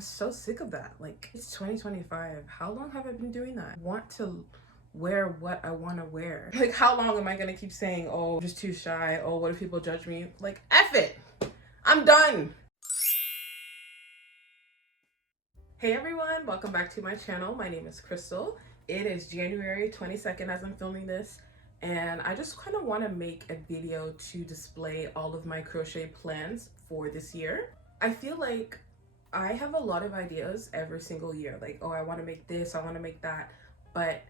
I'm so sick of that. Like, it's 2025. How long have I been doing that? I want to wear what I want to wear. Like, how long am I gonna keep saying, oh, I'm just too shy, oh, what if people judge me? Like, F it, I'm done. Hey everyone, welcome back to my channel. My name is Crystal. It is January 22nd as I'm filming this, and I just kind of want to make a video to display all of my crochet plans for this year. I feel like I have a lot of ideas every single year, like, oh, I want to make this, I want to make that, but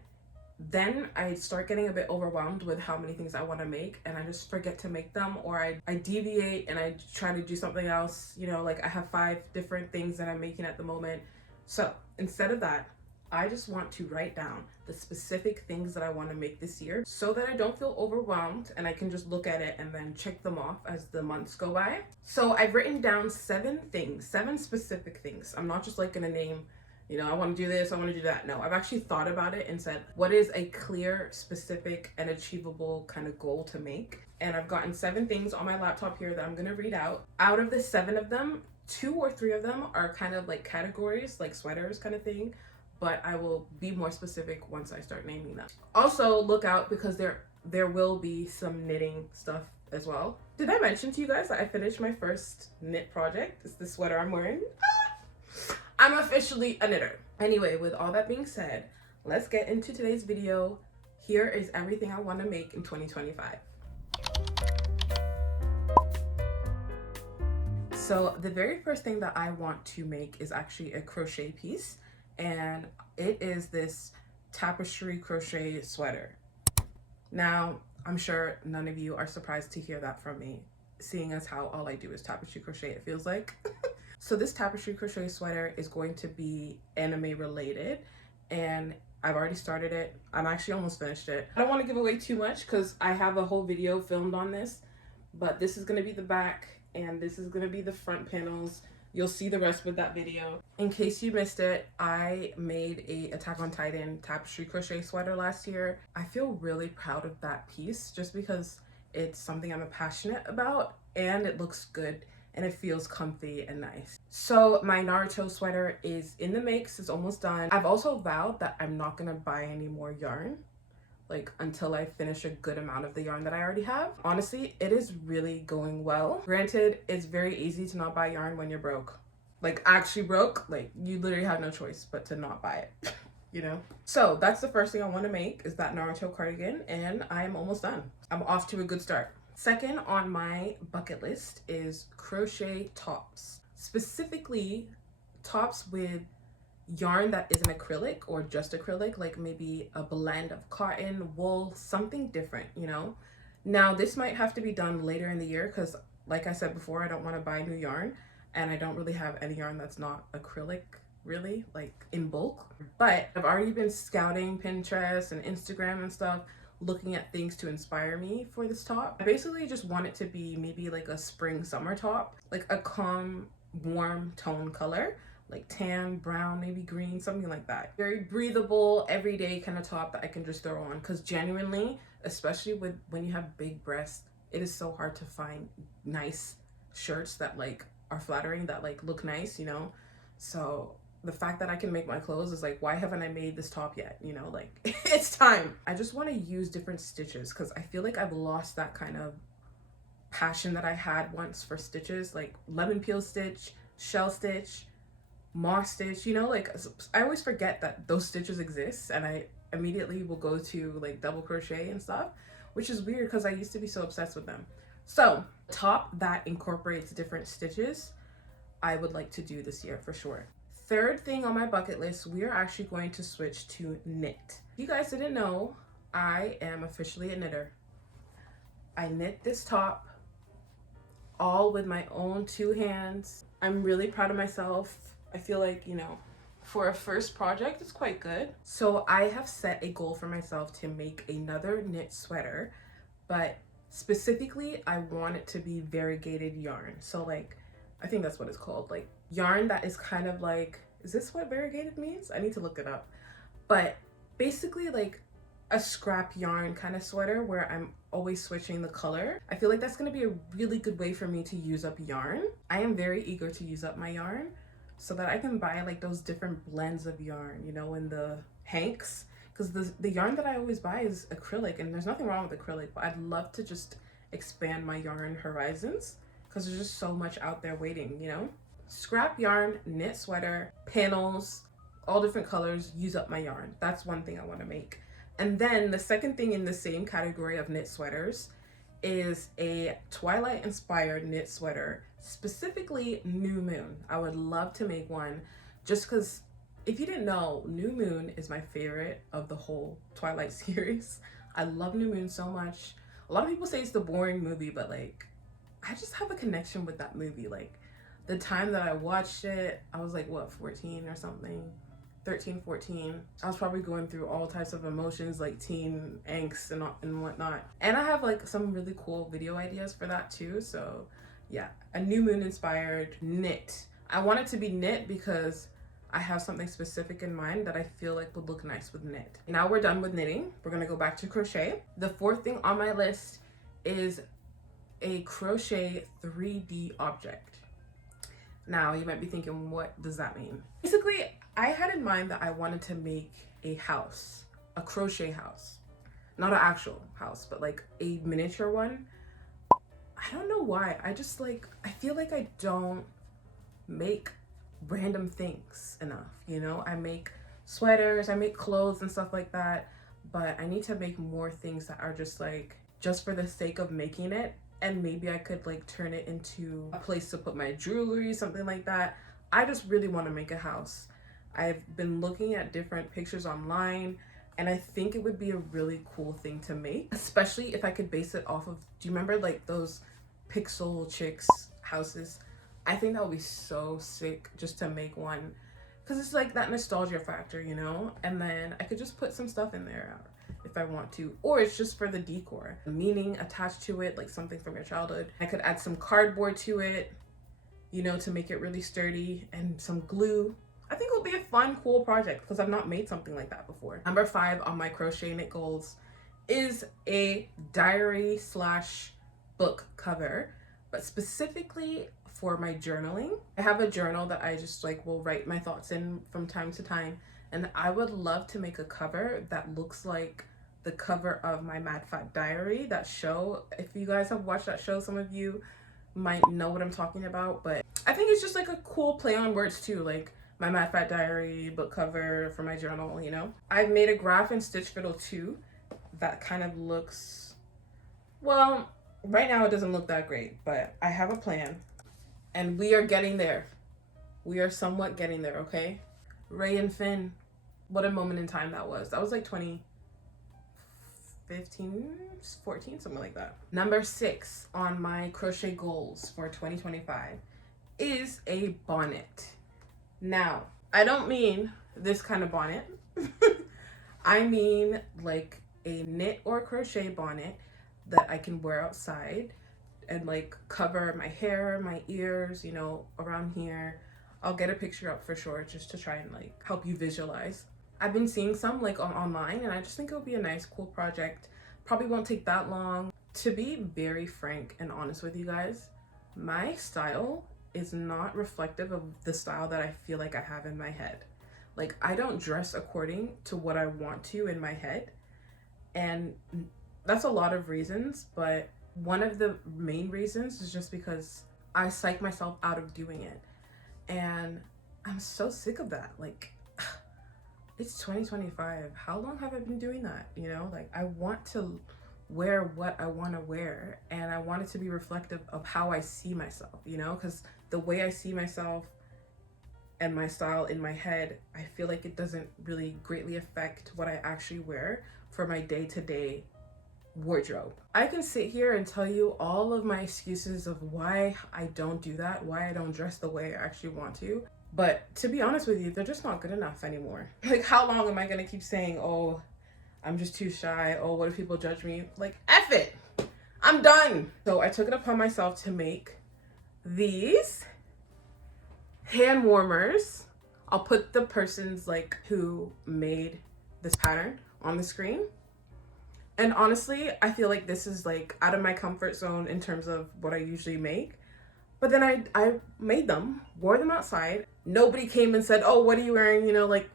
then I start getting a bit overwhelmed with how many things I want to make, and I just forget to make them, or I deviate and I try to do something else. You know, like I have 5 different things that I'm making at the moment. So instead of that, I just want to write down the specific things that I want to make this year so that I don't feel overwhelmed and I can just look at it and then check them off as the months go by. So I've written down 7 things, 7 specific things. I'm not just like gonna name, you know, I want to do this, I want to do that. No, I've actually thought about it and said, what is a clear, specific, and achievable kind of goal to make? And I've gotten 7 things on my laptop here that I'm going to read out. Out of the 7 of them, 2 or 3 of them are kind of like categories, like sweaters kind of thing, but I will be more specific once I start naming them. Also, look out because there will be some knitting stuff as well. Did I mention to you guys that I finished my first knit project? It's the sweater I'm wearing. I'm officially a knitter. Anyway, with all that being said, let's get into today's video. Here is everything I want to make in 2025. So the very first thing that I want to make is actually a crochet piece, and it is this tapestry crochet sweater. Now, I'm sure none of you are surprised to hear that from me, seeing as how all I do is tapestry crochet, it feels like. So this tapestry crochet sweater is going to be anime related, and I've already started it. I'm actually almost finished it. I don't want to give away too much because I have a whole video filmed on this, but this is going to be the back and this is going to be the front panels. You'll see the rest with that video. In case you missed it, I made a Attack on Titan tapestry crochet sweater last year. I feel really proud of that piece just because it's something I'm passionate about and it looks good and it feels comfy and nice. So my Naruto sweater is in the mix, it's almost done. I've also vowed that I'm not gonna buy any more yarn, like until I finish a good amount of the yarn that I already have. Honestly, it is really going well. Granted, it's very easy to not buy yarn when you're broke. Like actually broke, like you literally have no choice but to not buy it, you know? So that's the first thing I wanna make is that Naruto cardigan, and I'm almost done. I'm off to a good start. Second on my bucket list is crochet tops, specifically tops with yarn that isn't acrylic or just acrylic, like maybe a blend of cotton, wool, something different, you know? Now this might have to be done later in the year because like I said before, I don't want to buy new yarn and I don't really have any yarn that's not acrylic really, like in bulk. But I've already been scouting Pinterest and Instagram and stuff, looking at things to inspire me for this top. I basically just want it to be maybe like a spring summer top, like a calm, warm tone color, like tan, brown, maybe green, something like that. Very breathable, everyday kind of top that I can just throw on, because genuinely, especially with when you have big breasts, it is so hard to find nice shirts that like are flattering, that like look nice, you know? So the fact that I can make my clothes is like, why haven't I made this top yet? You know, like it's time. I just want to use different stitches because I feel like I've lost that kind of passion that I had once for stitches, like lemon peel stitch, shell stitch, moss stitch, you know, like I always forget that those stitches exist and I immediately will go to like double crochet and stuff, which is weird because I used to be so obsessed with them. So top that incorporates different stitches, I would like to do this year for sure. Third thing on my bucket list, we are actually going to switch to knit. If you guys didn't know, I am officially a knitter. I knit this top all with my own 2 hands. I'm really proud of myself. I feel like, you know, for a first project, it's quite good. So I have set a goal for myself to make another knit sweater, but specifically, I want it to be variegated yarn. So like, I think that's what it's called, like yarn that is kind of like, is this what variegated means? I need to look it up. But basically like a scrap yarn kind of sweater where I'm always switching the color. I feel like that's going to be a really good way for me to use up yarn. I am very eager to use up my yarn. so that I can buy like those different blends of yarn, you know, in the hanks. Because the yarn that I always buy is acrylic, and there's nothing wrong with acrylic, but I'd love to just expand my yarn horizons because there's just so much out there waiting, you know? Scrap yarn, knit sweater, panels, all different colors, use up my yarn. That's one thing I want to make. And then the second thing in the same category of knit sweaters is a Twilight inspired knit sweater, specifically New Moon. I would love to make one just because if you didn't know, New Moon is my favorite of the whole Twilight series. I love New Moon so much. A lot of people say it's the boring movie, but like, I just have a connection with that movie. Like, the time that I watched it, I was like, what, 14 or something? 13, 14. I was probably going through all types of emotions like teen angst and whatnot. And I have like some really cool video ideas for that too. So yeah, a New Moon inspired knit. I want it to be knit because I have something specific in mind that I feel like would look nice with knit. Now we're done with knitting. We're gonna go back to crochet. The fourth thing on my list is a crochet 3D object. Now you might be thinking, what does that mean? Basically, I had in mind that I wanted to make a house, a crochet house. Not an actual house, but like a miniature one. I don't know why. I feel like I don't make random things enough, you know? I make sweaters, I make clothes and stuff like that, but I need to make more things that are just like, just for the sake of making it. And maybe I could like turn it into a place to put my jewelry, something like that. I just really want to make a house. I've been looking at different pictures online, and I think it would be a really cool thing to make, especially if I could base it off of, do you remember like those Pixel Chicks houses? I think that would be so sick just to make one, because it's like that nostalgia factor, you know? And then I could just put some stuff in there if I want to, or it's just for the decor, the meaning attached to it, like something from your childhood. I could add some cardboard to it, you know, to make it really sturdy, and some glue. I think it'll be a fun, cool project because I've not made something like that before. Number 5 on my crochet knit goals is a diary / book cover, but specifically for my journaling. I have a journal that I just like will write my thoughts in from time to time, and I would love to make a cover that looks like the cover of my Mad Fat Diary, that show. If you guys have watched that show, some of you might know what I'm talking about, but I think it's just like a cool play on words too, like my Mad Fat Diary book cover for my journal, you know? I've made a graph and stitch fiddle too that kind of looks, well, right now it doesn't look that great, but I have a plan and we are getting there. We are somewhat getting there, okay? Ray and Finn, what a moment in time that was. That was like 2015, 14, something like that. Number 6 on my crochet goals for 2025 is a bonnet. Now, I don't mean this kind of bonnet. I mean like a knit or crochet bonnet that I can wear outside and like cover my hair, my ears, you know, around here. I'll get a picture up for sure just to try and like help you visualize. I've been seeing some like online, and I just think it would be a nice, cool project. Probably won't take that long. To be very frank and honest with you guys, my style is not reflective of the style that I feel like I have in my head. Like, I don't dress according to what I want to in my head. And that's a lot of reasons, but one of the main reasons is just because I psych myself out of doing it. And I'm so sick of that. Like, it's 2025. How long have I been doing that? You know, like, I want to wear what I want to wear, and I want it to be reflective of how I see myself, you know, because the way I see myself and my style in my head, I feel like it doesn't really greatly affect what I actually wear for my day-to-day wardrobe. I can sit here and tell you all of my excuses of why I don't do that, why I don't dress the way I actually want to. But to be honest with you, they're just not good enough anymore. Like, how long am I gonna keep saying, oh, I'm just too shy, oh, what if people judge me? Like, F it, I'm done. So I took it upon myself to make these hand warmers. I'll put the person's like who made this pattern on the screen. And honestly, I feel like this is like out of my comfort zone in terms of what I usually make. But then I made them, wore them outside, Nobody came and said, oh, what are you wearing? You know, like,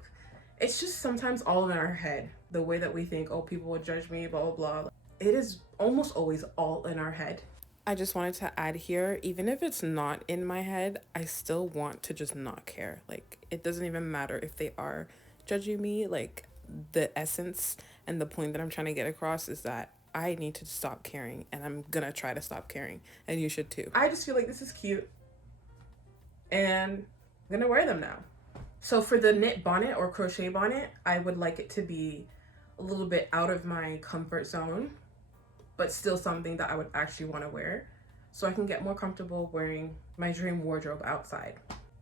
it's just sometimes all in our head. The way that we think, oh, people will judge me, blah, blah, blah. It is almost always all in our head. I just wanted to add here, even if it's not in my head, I still want to just not care. Like, it doesn't even matter if they are judging me. Like, the essence and the point that I'm trying to get across is that I need to stop caring, and I'm gonna try to stop caring, and you should too. I just feel like this is cute, and I'm gonna wear them now. So for the knit bonnet or crochet bonnet, I would like it to be a little bit out of my comfort zone, but still something that I would actually want to wear, so I can get more comfortable wearing my dream wardrobe outside.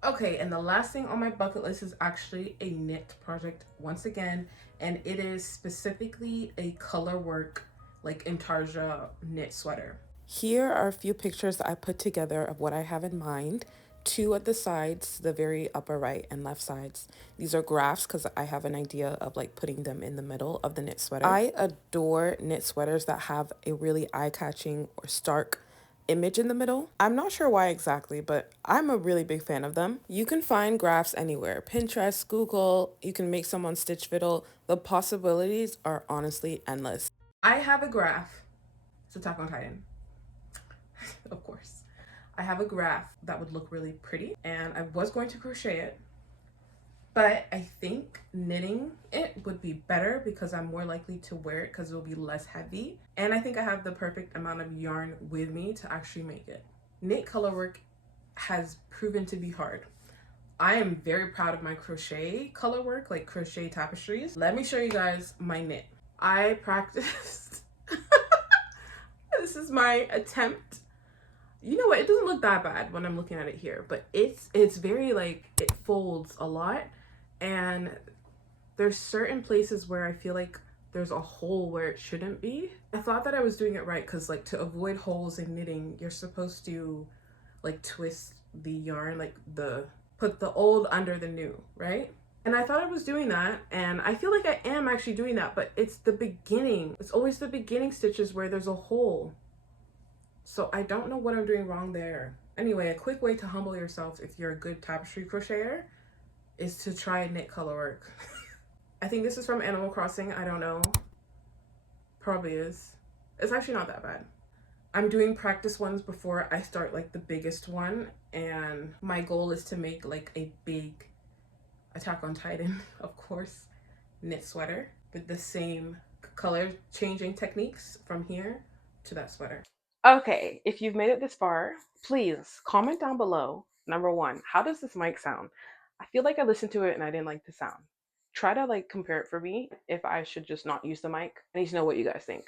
Okay, and the last thing on my bucket list is actually a knit project once again, and it is specifically a color work, like intarsia knit sweater. Here are a few pictures that I put together of what I have in mind. Two at the sides, the very upper right and left sides. These are graphs because I have an idea of like putting them in the middle of the knit sweater. I adore knit sweaters that have a really eye-catching or stark image in the middle. I'm not sure why exactly, but I'm a really big fan of them. You can find graphs anywhere, Pinterest, Google, you can make some on Stitch Fiddle. The possibilities are honestly endless. I have a graph. It's Attack on Titan. Of course. I have a graph that would look really pretty, and I was going to crochet it, but I think knitting it would be better because I'm more likely to wear it because it will be less heavy, and I think I have the perfect amount of yarn with me to actually make it. Knit color work has proven to be hard. I am very proud of my crochet color work, like crochet tapestries. Let me show you guys my knit. I practiced. This is my attempt. You know what, it doesn't look that bad when I'm looking at it here, but it's very like, it folds a lot, and there's certain places where I feel like there's a hole where it shouldn't be. I thought that I was doing it right because like to avoid holes in knitting, you're supposed to like twist the yarn, like put the old under the new, right? And I thought I was doing that, and I feel like I am actually doing that, but it's the beginning. It's always the beginning stitches where there's a hole. So I don't know what I'm doing wrong there. Anyway, a quick way to humble yourself if you're a good tapestry crocheter is to try knit color work. I think this is from Animal Crossing. I don't know. Probably is. It's actually not that bad. I'm doing practice ones before I start like the biggest one, and my goal is to make like a big Attack on Titan, of course, knit sweater with the same color changing techniques from here to that sweater. Okay, if you've made it this far, please comment down below. Number one, how does this mic sound? I feel like I listened to it and I didn't like the sound. Try to like compare it for me if I should just not use the mic. I need to know what you guys think.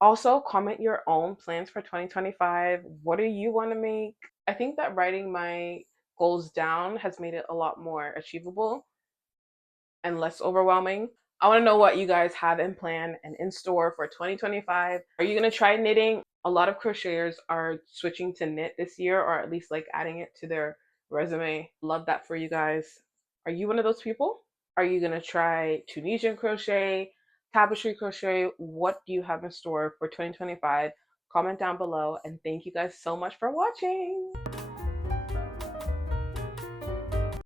Also, comment your own plans for 2025. What do you want to make? I think that writing my goals down has made it a lot more achievable and less overwhelming. I want to know what you guys have in plan and in store for 2025. Are you going to try knitting? A lot of crocheters are switching to knit this year, or at least like adding it to their resume. Love that for you guys. Are you one of those people? Are you going to try Tunisian crochet, tapestry crochet? What do you have in store for 2025? Comment down below, and thank you guys so much for watching.